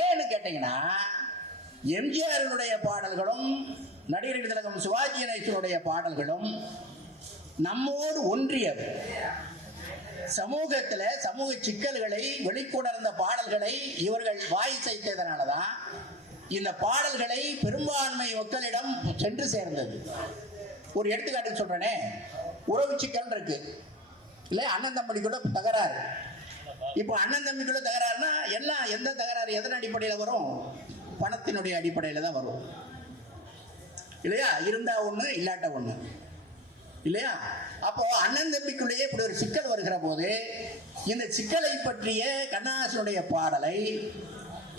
ஏன்னு கேட்டீங்கன்னா, எம்ஜிஆருடைய பாடல்களும் நடிகர் திலகம் சிவாஜி கணேசனுடைய பாடல்களும் நம்மோடு ஒன்றியது. சமூகத்தில் சமூக சிக்கல்களை வெளிக்கொணர்ந்த பாடல்களை இவர்கள் வாய் செய்ததனாலதான் இந்த பாடல்களை பெரும்பான்மை மக்களிடம் சென்று சேர்ந்தது. ஒரு எடுத்துக்காட்டு சொல்றேனே, உறவு சிக்கல் இருக்கு இல்ல, அண்ணன் தம்பிக்குள்ள தகராறு. இப்போ அண்ணன் தம்பிக்குள்ள தகராறுனா எல்லாம் எந்த தகராறு எதன் அடிப்படையில் வரும்? பணத்தினுடைய அடிப்படையில் தான் வரும் இல்லையா? இருந்தா ஒண்ணு இல்லாட்ட ஒண்ணு இல்லையா? அப்போ அண்ணன் தம்பிக்குள்ளேயே இப்படி ஒரு சிக்கல் வருகிற போது இந்த சிக்கலை பற்றிய கண்ணதாசனுடைய பாடலை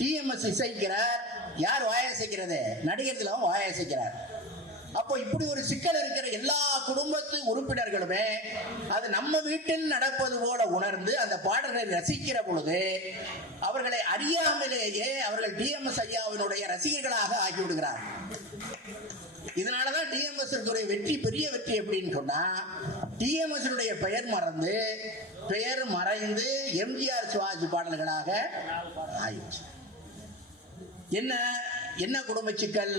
டிஎம்எஸ் இசைக்கிறார். யார் வாயசைக்கிறது? நடிகர் திலகம் வாயசைக்கிறார். அப்போ இப்படி ஒரு சிக்கல் இருக்கிற எல்லா குடும்பத்து உறுப்பினர்களுமே அது நம்ம வீட்டில் நடப்பது போல உணர்ந்து அந்த பாடல்களை ரசிக்கிற பொழுது அவர்களை அறியாமலேயே அவர்கள் டிஎம்எஸ் ஐயாவினுடைய ரசிகர்களாக ஆகிவிடுகிறார். இதனாலதான் டிஎம்எஸ் வெற்றி பெரிய வெற்றி எப்படின்னு சொன்னா, டிஎம்எஸ் பெயர் மறைந்து எம்ஜிஆர் சிவாஜி பாடல்களாக ஆயிடுச்சு. என்ன என்ன குடும்ப சிக்கல்?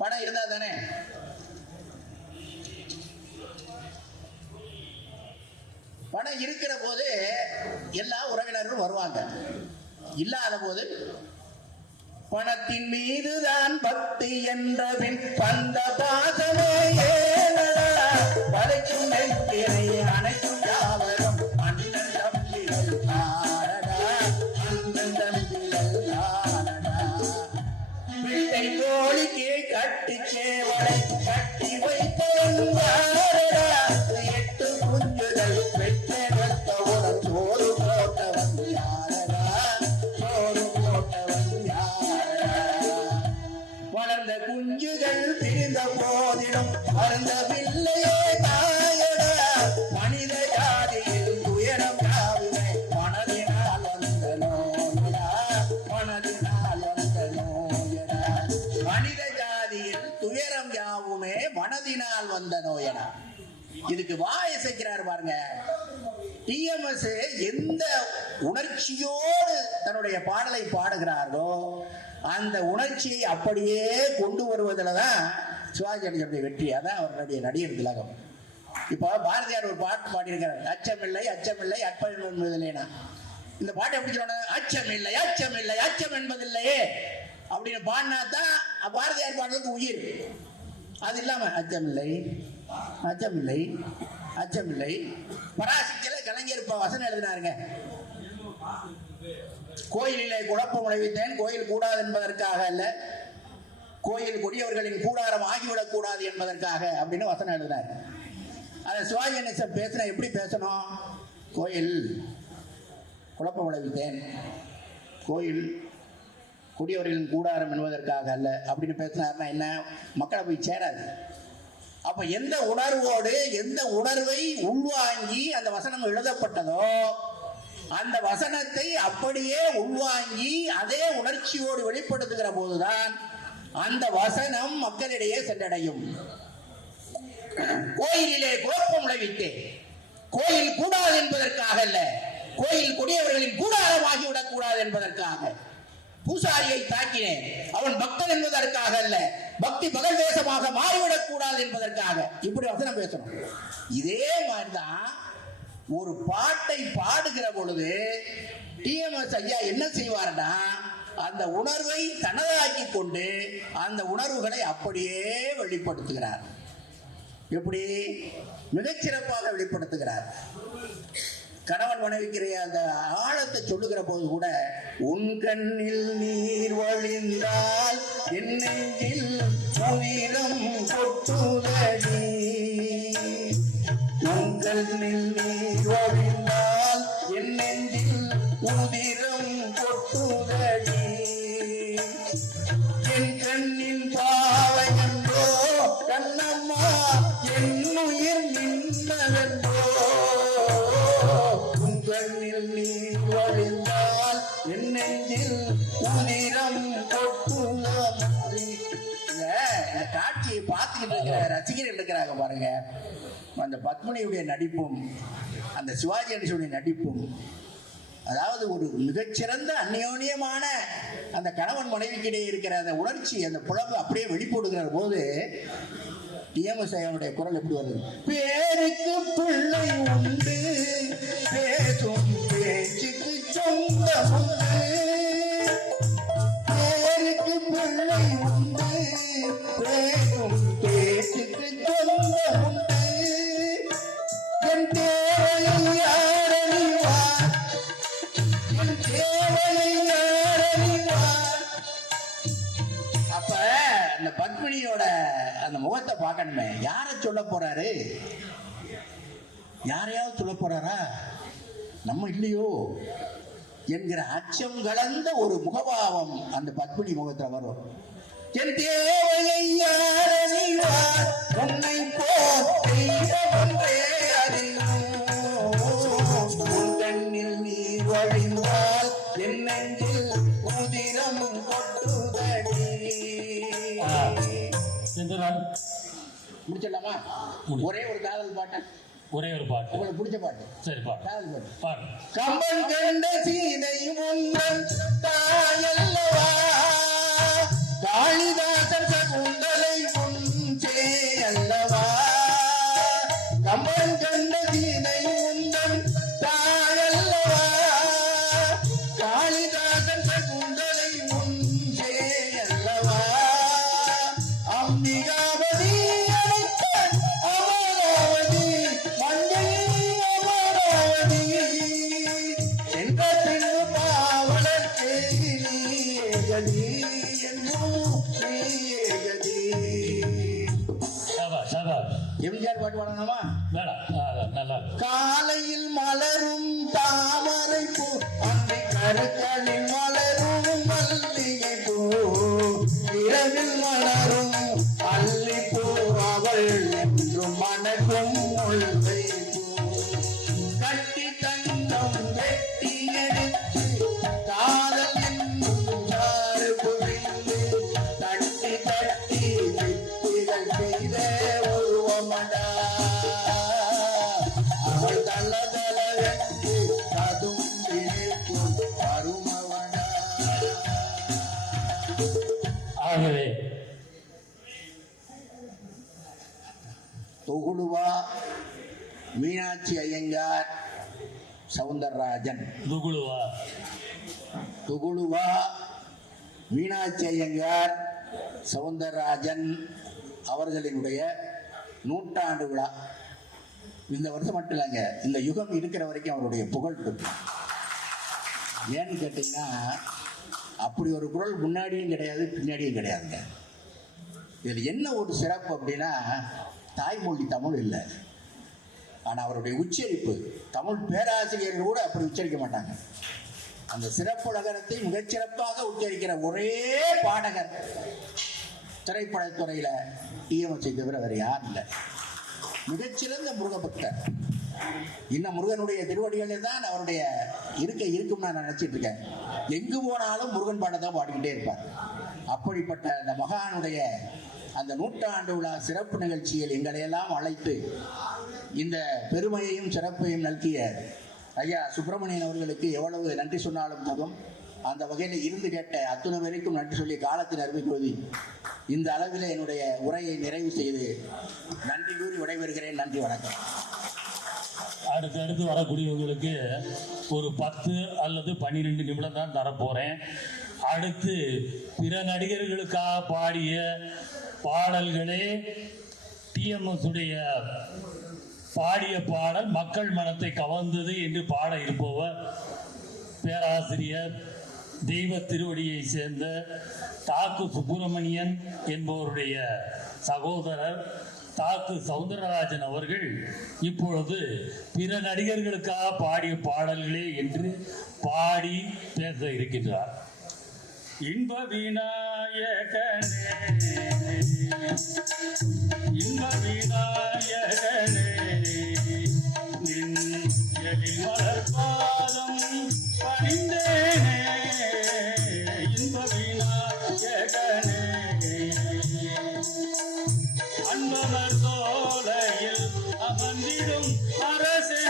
படம் இருந்தா தானே. பணம் இருக்கிற போது எல்லா உறவினர்களும் வருவாங்க, இல்லாத போது பணத்தின் மீதுதான் பக்தி என்ற பின் பந்த பாசமே படைக்கும் அனைத்தும் யாவரும் அண்ணன் தம்பிகள் ஆரடா, அண்ணன் தம்பிகள் ஆரடா. பிள்ளை தோழிக்கு கட்டி சேவலை கட்டி வைத்தாரடா, 8 குஞ்சுகள் பெற்றெடுத்தவுடன் சோறு போட்டவன் யாரடா, சோறு போட்டவன் யாரடா. வளர்ந்த குஞ்சுகள் பிரிந்த போதிலும் வருந்தவில்லையே தாயடா, மனித ஜாதியில் துயரம் யாவுமே மனதினால் வந்த நோயடா, மனதினால் வந்த நோயடா. மனித ஜாதியில் துயரம் யாவுமே மனதினால் வந்த நோயடா. இதுக்கு வாயசைக்கிறார் பாருங்க. டிஎம்எஸ் எந்த உணர்ச்சியோடு தன்னுடைய பாடலை பாடுகிறாரோ அந்த உணர்ச்சியை அப்படியே கொண்டு வருவதில் தான் சிவாஜி கணேசனுடைய வெற்றி. அதான் அவருடைய நடிகர் திலகம். இப்போ பாரதியார் ஒரு பாட்டு பாடியிருக்கிறார், அச்சமில்லை அச்சமில்லை அற்பம் என்பதில்லைனா. இந்த பாட்டு எப்படி சொல்லணும்? அச்சமில்லை அச்சமில்லை அச்சம் என்பதில்லையே அப்படின்னு பாடினா தான் பாரதியார் பாடுறதுக்கு உயிர். அது இல்லாம அச்சமில்லை அச்சமில்லை அச்சமில்லை. பராசக்தியில கலைஞர் இப்ப வசனம் எழுதினாருங்க, கோயிலிலே குழப்பம் விளைவித்தேன், கோயில் கூடாது என்பதற்காக அல்ல, கோயில் கொடியவர்களின் கூடாரம் ஆகிவிடக் கூடாது என்பதற்காக அப்படின்னு வசனம் எழுதினார். அதை சிவாஜி கணேசன் பேசினா எப்படி பேசணும்? கோயில் குழப்பம் விளைவித்தேன், கோயில் கொடியவர்களின் கூடாரம் என்பதற்காக அல்ல அப்படின்னு பேசினார்னா என்ன? மக்களை போய் சேராது. அப்ப எந்த உணர்வோடு எந்த உணர்வை உள்வாங்கி அந்த வசனம் எழுதப்பட்டதோ அந்த வசனத்தை அப்படியே உள்வாங்கி அதே உணர்ச்சியோடு வெளிப்படுத்துகிற போதுதான் அந்த வசனம் மக்களிடையே சென்றடையும். கோயிலிலே குழப்பம் விளைவித்தேன், கோயில் கூடாது என்பதற்காக அல்ல, கோயில் கொடியவர்களின் கூடாரமாகிவிடக் கூடாது என்பதற்காக. பூசாரியை தாக்கினேன், அவன் பக்தன் என்பதற்காக அல்ல, பக்தி பகல் தேசமாக மாறிவிடக் கூடாது என்பதற்காக. இப்படி வசனம் பேசணும். இதே மாதிரிதான் ஒரு பாட்டை பாடுகிற பொழுது டிஎம்எஸ் ஐயா என்ன செய்வார்னா, அந்த உணர்வை தனதாக்கி கொண்டு அந்த உணர்வுகளை அப்படியே வெளிப்படுத்துகிறார். எப்படி? மிகச்சிறப்பாக வெளிப்படுத்துகிறார். கணவன் மனைவிக்கிற அந்த ஆழத்தை சொல்லுகிற போது கூட, உன் கண்ணில் நீர் வழிந்தால் என் நெஞ்சில் உயிரம் கொட்டுதடி, உன் கண்ணில் நீர் வழிந்தால் என் நெஞ்சில் உதிரம் கொட்டுதடி, என் கண்ணின் பாவை என்றோ கண்ணம்மா என் உயிர் நின்னதென்றோ, கண்ணில் நீர் வழிந்தால் என் நெஞ்சில் உதிரம் கொட்டுதடி. காட்சியை பார்த்துக்கிட்டு இருக்கிற ரசிகர்கள் இருக்கிறாங்க பாருங்க. அந்த பத்மினியுடைய நடிப்பும் அந்த சிவாஜி கணேசனுடைய நடிப்பும் அதாவது ஒரு மிகச்சிறந்த அந்யோன்யமான அந்த கணவன் மனைவிக்கிடையே இருக்கிற அந்த உணர்ச்சி, அந்த புலம்பு அப்படியே வெளிப்படுகிற போது டிஎம்எஸ்ஐனுடைய குரல் எப்படி வருது? பேருக்கு பிள்ளை உண்டு, பேசும் பேச்சுக்கு சொந்தம் உண்டு. பேருக்கு பிள்ளை உண்டு, பேசும் பேச்சுக்கு சொந்தம் உண்டு. என் தேவையை யார் அறிவார், என் தேவையை யார் அறிவார். அப்ப அந்த பத்மினியோட அந்த முகத்தை பார்க்கணுமே. யாரை சொல்ல போறாரு? யாரையாவது சொல்ல போறாரா? நம்ம இல்லையோ என்கிற அச்சம் கலந்த ஒரு முகபாவம் அந்த பத்மினி முகத்துல வரும். என் தேவையை யார் அறிவார், உன்னை போன்றே அறிவோம். உன் கண்ணில் நீர் வழிந்தால் என் நெஞ்சில் உதிரம் கொட்டுதடி. முடிச்சிடலாமா? ஒரே ஒரு காதல் பாட்டு, ஒரே ஒரு பாட்டு உங்களுக்கு பிடிச்ச பாட்டு. சரி, காதல் பாட்டு பாடு. கம்பன் கண்ட சீதை உந்தன் தாயல்லவா, காளிதாசன் சகுந்தலை உஞ்சே அல்லவா. கம்பன் கண்ட சீதை உந்தன் தாயல்லவா, காளிதாசன் சகுந்தலை உஞ்சே அல்லவா. அம்பிகாவதி அழைத்தான் அமராவதி, மஞ்சள் அமராவதி. சென்ற பின்பு பாவலர்க்கு நீயேகதி என்னும் நீயேகதி. எம்ஜிஆர் பாட்டு பாடணுமா? நல்லா. காலையில் மலரும் தாமரை பூ, அன்னை கருக்களில் மலரும் மல்லிகை பூ, இரவில் மலரும் அல்லிப்பூ, அவள் என்றும் மணக்கும் முல்லை பூ. கட்டி தங்கம் வெட்டி எடுத்து காதல் என்னும் சாறு புரிந்து தட்டி தட்டி வித்திகள் செய்த உருவமடா. அவள் தல தல வெட்டு அதும் விழிக்கும் அருமவடா. ஆகவே தொகுடுவா மீனாட்சி ஐயங்கார் சவுந்தரராஜன். துகுளுவா மீனாட்சி ஐயங்கார் சவுந்தரராஜன் அவர்களினுடைய 100ஆண்டு விழா இந்த வருஷம் மட்டும் இல்லைங்க, இந்த யுகம் இருக்கிற வரைக்கும் அவருடைய புகழ் இருக்கு. ஏன்னு கேட்டீங்கன்னா, அப்படி ஒரு குரல் முன்னாடியும் கிடையாது, பின்னாடியும் கிடையாதுங்க. இதில் என்ன ஒரு சிறப்பு அப்படின்னா, தாய்மொழி தமிழ் இல்லை, ஆனால் அவருடைய உச்சரிப்பு, தமிழ் பேராசிரியர்கள் கூட அப்படி உச்சரிக்க மாட்டாங்க. அந்த சிறப்பு நகரத்தை மிகச்சிறப்பாக உச்சரிக்கிற ஒரே பாடகர் திரைப்படத்துறையில டிஎம்எஸ்ஐ தவிர வேறு யாரும் இல்லை. மிகச்சிறந்த முருக பக்தர். இன்னும் முருகனுடைய திருவடிகளே தான் அவருடைய இருக்கும் நான் நினைச்சிட்டு இருக்கேன். எங்கு போனாலும் முருகன் பாட்டதான் பாடிக்கிட்டே இருப்பார். அப்படிப்பட்ட அந்த மகானுடைய அந்த 100ஆண்டு விழா சிறப்பு நிகழ்ச்சியில் எங்களையெல்லாம் அழைத்து இந்த பெருமையையும் சிறப்பையும் நல்கிய ஐயா சுப்பிரமணியன் அவர்களுக்கு எவ்வளவு நன்றி சொன்னாலும் போதும். அந்த வகையில் இருந்து கேட்ட அத்துணை வரைக்கும் நன்றி சொல்லி காலத்தின் அருமை கூறி இந்த அளவில் என்னுடைய உரையை நிறைவு செய்து நன்றி கூறி விடைபெறுகிறேன். நன்றி, வணக்கம். அடுத்தடுத்து வரக்கூடியவங்களுக்கு ஒரு 10 அல்லது 12 நிமிடம் தான் தரப்போறேன். அடுத்து பிற நடிகர்களுக்காக பாடிய பாடல்களே டிஎம்எஸ் உடைய பாடிய பாடல் மக்கள் மனத்தை கவர்ந்தது என்று பாட இருப்பவர் பேராசிரியர் தெய்வ திருவடியை சேர்ந்த தாக்கு சுப்பிரமணியன் என்பவருடைய சகோதரர் தாக்கு சவுந்தரராஜன் அவர்கள் இப்பொழுது பிற நடிகர்களுக்காக பாடிய பாடல்களே என்று பாடி பேச இருக்கின்றார். இன்ப விநாயகனே, இன்ப விநாயகனே, நின் எழில் மலர் பாதம் பணிந்தேனே. இன்ப விநாயகனே, அன்பவர் சோலையில் அமர்ந்திடும் அரசே,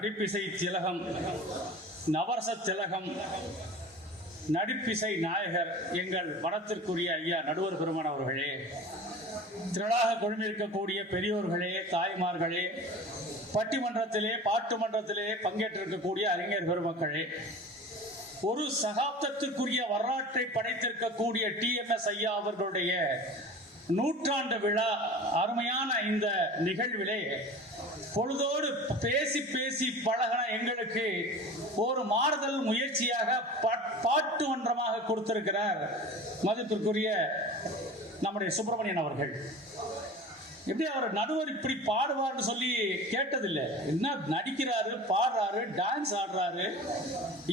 நடிப்பிசை திலகம், நவரச திலகம், நடிப்பிசை நாயகர் எங்கள் வனத்திற்குரிய ஐயா நடுவர் பெருமான் அவர்களே, திரளாக குழுமிருக்கக்கூடிய பெரியோர்களே, தாய்மார்களே, பட்டிமன்றத்திலே பாட்டு மன்றத்திலே பங்கேற்றிருக்கக்கூடிய அறிஞர் பெருமக்களே, ஒரு சகாப்தத்திற்குரிய வரலாற்றை படைத்திருக்கக்கூடிய TMS ஐயா அவர்களுடைய நூற்றாண்டு விழா அருமையான இந்த நிகழ்விலே பொழுதோடு பேசி பேசி பழகின எங்களுக்கு ஒரு மாறுதல் முயற்சியாக பாட்டு மன்றமாக கொடுத்திருக்கிறார் மதிப்பிற்குரிய நம்முடைய சுப்பிரமணியன் அவர்கள். எப்படி அவர் நடுவர் இப்படி பாடுவார்னு சொல்லி கேட்டதில்லை. என்ன நடிக்கிறாரு, பாடுறாரு, டான்ஸ் ஆடுறாரு,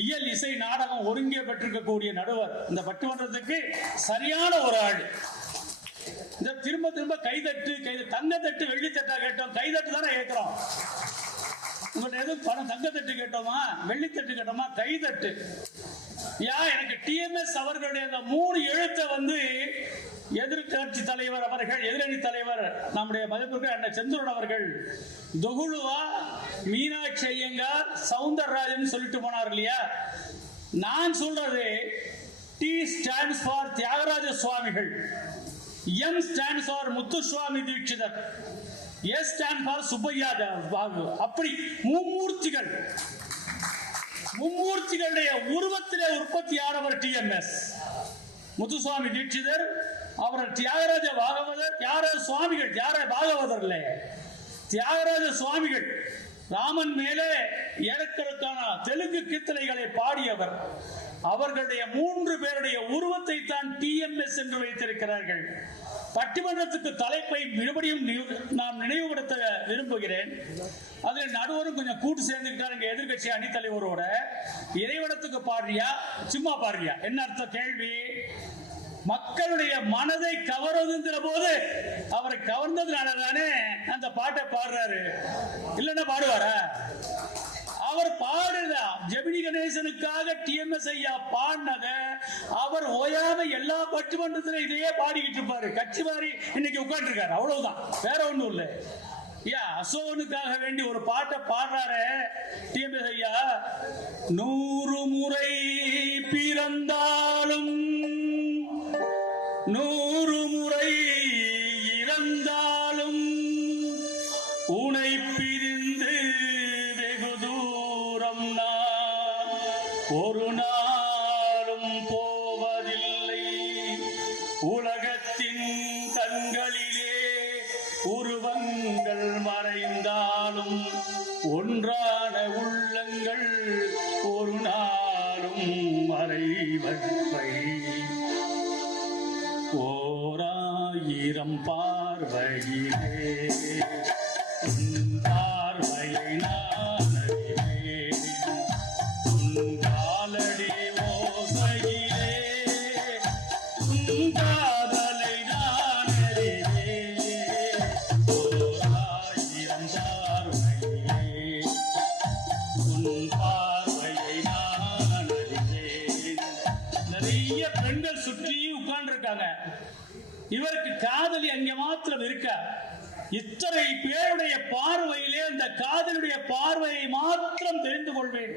இயல் இசை நாடகம் ஒருங்கே பெற்றிருக்கக்கூடிய நடுவர் இந்த பட்டிமன்றத்துக்கு சரியான ஒரு ஆள். இந்த திரும்ப திரும்ப கைதட்டு தங்கத்தட்டு வெள்ளித்தட்டா கேட்டோம், கைதட்டு தானே கேட்கிறோம். உங்கள்ட்ட எதுவும் பணம் தங்கத்தட்டு கேட்டோமா, வெள்ளித்தட்டு கேட்டோமா, கைதட்டு. எனக்கு TMS அவர்களுடைய அந்த 3 எழுத்தை எதிர்கட்சி தலைவர் அவர்கள், எதிரணி தலைவர் நம்முடைய மதிப்பிற்கு அண்ணன் செந்தூரன் அவர்கள் தொகுழுவா மீனாட்சி ஐயங்கார் சவுந்தரராஜன் சொல்லிட்டு போனார் இல்லையா. நான் சொல்றது T stands for தியாகராஜ சுவாமிகள், M stands for Muthuswami Dikshitar, S stands for Subbaiah Babu. அப்படி மும்மூர்த்திகளுடைய உருவத்திலே உற்பத்தியானவர் TMS. முத்துசுவாமி தீட்சிதர், அவர் தியாகராஜ பாகவதர், தியாகராஜ சுவாமிகள், தியாகராஜ பாகவதர் இல்லை, தியாகராஜ சுவாமிகள். ராமன் மேலே ஏறக்கணக்கான தெலுங்கு கீர்த்தனைகளை பாடியவர். அவர்களுடைய 3 பேருடைய உருவத்தை தான் TMS என்று வைத்திருக்கிறார்கள். பட்டிமன்றத்துக்கு தலைப்பை மறுபடியும் நாம் நினைவுபடுத்த விரும்புகிறேன். அதில் நடுவரும் கொஞ்சம் கூட்டு சேர்ந்துக்கிட்டார் எங்க எதிர்கட்சி அணித்தலைவரோட. இறைவனத்துக்கு பாடுறியா, சும்மா பாடுறியா, என்ன அர்த்தம் கேள்வி? மக்களுடைய மனதை கவருதுங்கிற போது அவரை கவர்ந்ததுனால தானே அந்த பாட்டை பாடுறாரு, இல்லைன்னா பாடுவாரா? அவர் பாடுதா ஜெமினி கணேசனுக்காக TMS ஐயா பாடினத அவர் ஓயாம எல்லா பட்டிமன்றத்திலும் இதையே பாடிக்கிட்டு இருப்பாரு. கட்சி மாறி இன்னைக்கு உட்கார்ந்து இருக்காரு, அவ்வளவுதான், வேற ஒண்ணும் இல்லை. அசோகனுக்காக வேண்டி ஒரு பாட்டை பாடுறாரு TMS ஐயா. 100 முறை பிறந்தாலும் 100 முறை இறந்தாலும் உனை பிரிந்து வெகு தூரம் நான் ஒரு நாளும் போவதில்லை. உலகத்தின் கண்களிலே உருவங்கள் மறைந்தாலும் ஒன்றான உள்ளங்கள் ஒரு நாளும் மறைவதில்லை. 1000 பார்வையிலே உன் பார்வையை நான் அறிவேன், உன் காலடி ஓசையிலே உன் காதலை நான் அறிவேன். 1000 பார்வையிலே உன் பார்வையை நான் அறிவேன். நிறைய பெண்கள் சுற்றி உட்கார்ந்து இருக்காங்க. இவருக்கு காதலி அங்கே மாத்திரம் இருக்க. இத்தனை பேருடைய பார்வையிலே அந்த காதலுடைய பார்வையை மாத்திரம் தெரிந்து கொள்வேன்.